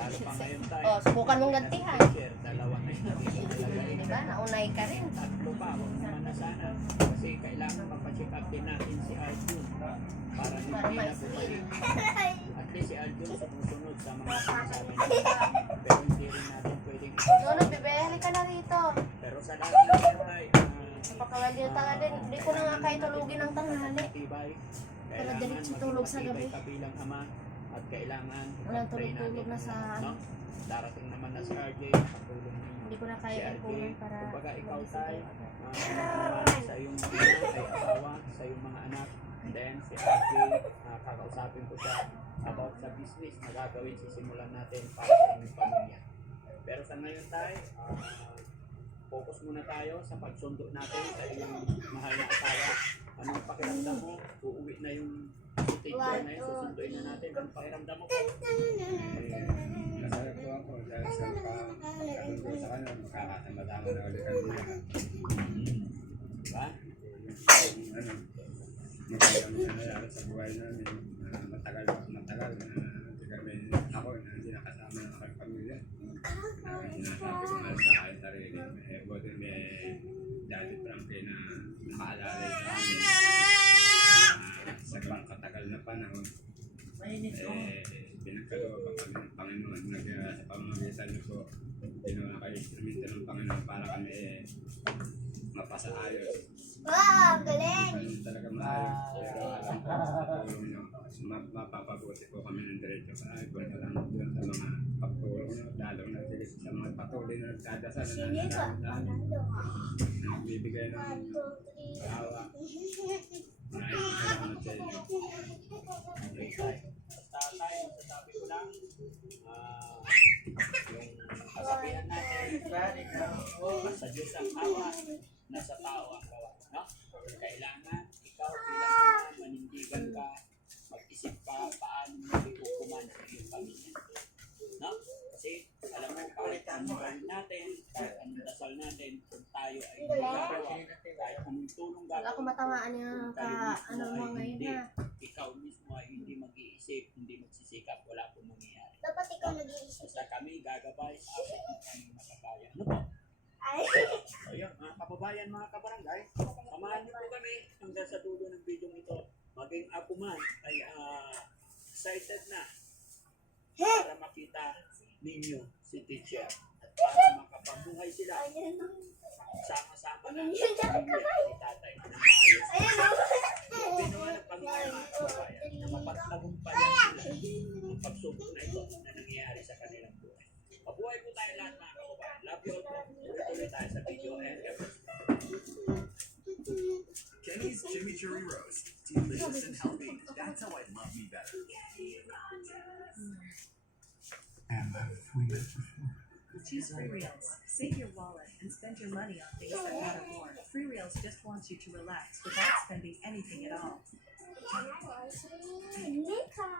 Lalo pa ngayon tayo. Oh, subukan mong gantihan. Dalawa na yung nagiging. Diba? Naunay ka rin. Tatlo pa, huwag naman na sana. Kasi kailangan mapacheck up din natin si Arjun. Para hindi na bumalik. At least si Arjun sumusunod sa mga sinasabi natin. Pero hindi rin natin pwedeng Nono, bebe, halika na rito. pero sa lahat ng buhay, Napakawali ng tanga din. Hindi ko na nga kayo tulugin ng tanghali. matibay. Pero diretso tulog sa gabi. Ka bilang ama at kailangan Walang pag-pray tulog-tulog natin, na sa no? Darating naman na si RJ, nakatulong din. Hindi ko na Si kaya RJ, ipunan para kumbaga ikaw magising tayo, kayo agad. sa iyong ay asawa, sa iyong mga anak. And then si RJ, kakausapin ko siya about sa business na gagawin, sisimulan natin para sa inyong pamilya. Pero sa ngayon tayo, focus muna tayo sa pagsundo natin sa iyong mahal na asawa. Anong pakiramdam mo? Uuwi na yung footage na yun, susunduin na natin. Anong pakiramdam mo? Masarap po ako dahil sa pagkakataon ko sa kanya, makakasamadama na ulit kami na. Diba? Ano, magandang nangyayari sa buhay namin. Matagal na hindi kami ako na hindi nakasama ng aking pamilya. Sinasabi ko nga sa aking sarili, buti may Daddy Frankie na nakaalalay sa amin sa ibang katagal na panahon. Pinagkalooban kami ng Panginoon sa pamamagitan niyo po, ginawa kayo instrumento ng Panginoon para kami mapasaayos. Wow, galing! Kami talaga maayos, pero alam ko sa tulong niyo, mapapabuti po kami ng diretso sa ayos. Salamat doon sa mga pagtulong niyo, lalo na sa mga patuloy na nagdadasal na nananalang na nagbibigay ng awa. Maraming salamat sa inyo. Okay, tayo. Basta tayo, masasabi ko lang, yung kasabihan natin, basta Diyos ang awa, nasa tao ang gawa. No? Kailangan ikaw bilang ama, manindigan ka, mag-isip ka paano mo iukuman sa iyong pamilya. No? Kasi alam mo, kahit anong gawin natin, kahit anong dasal natin, kung tayo ay magagawa, kahit anong tulong Wala gagawin, akong matamaan yung ano mo ngayon ha. ikaw mismo ay hindi mag-iisip, hindi magsisikap, wala pong mangyayari. Dapat ikaw nag-iisip. Basta kami gagabay sa abot ng aming makakaya. Ano po? Ay, So yun, mga kababayan, mga kabarangay, samahan niyo po kami hanggang sa dulo ng video ito. Maging ako man ay excited na para makita ninyo si teacher at para makapabuhay sila sama-sama na Yun, sa pamilya ni tatay na maayos. ayun o. Ginawa ng Panginoon mga kababayan na mapagtagumpayan sila ang pagsubok na ito na nangyayari sa kanilang buhay. Mabuhay po tayo lahat mga kababayan. Love you all po. Tuloy tayo sa video and Kenny's Chimichurri Roast. Delicious and healthy. That's how I love me better. And we met before. Choose Free Reels. Save your wallet and spend your money on things that matter more. Free Reels just wants you to relax without spending anything at all. Nika.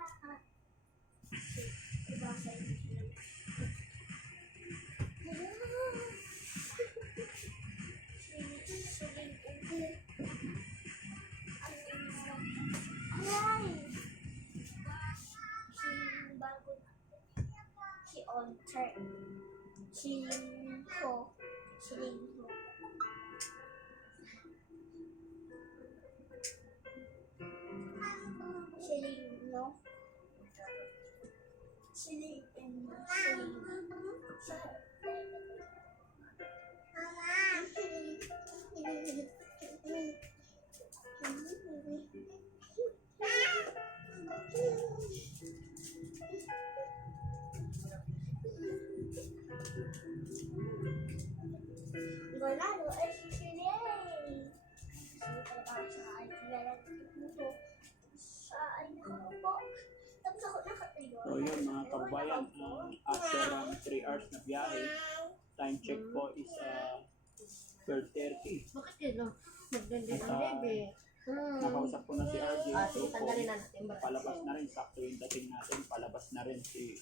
Si Alter. Silingho. Silingho. Silingho. Ganado ay sisilay. Tapos ako nakatayo. So yun mga kababayan, after 3 hours na biyahe, time check po is 12:30. Bakit yun? Magdandi At, ng bebe. Nakausap ko na si RJ. Sige, tanggalin na natin. Palabas na rin, sakto yung dating natin, palabas na rin si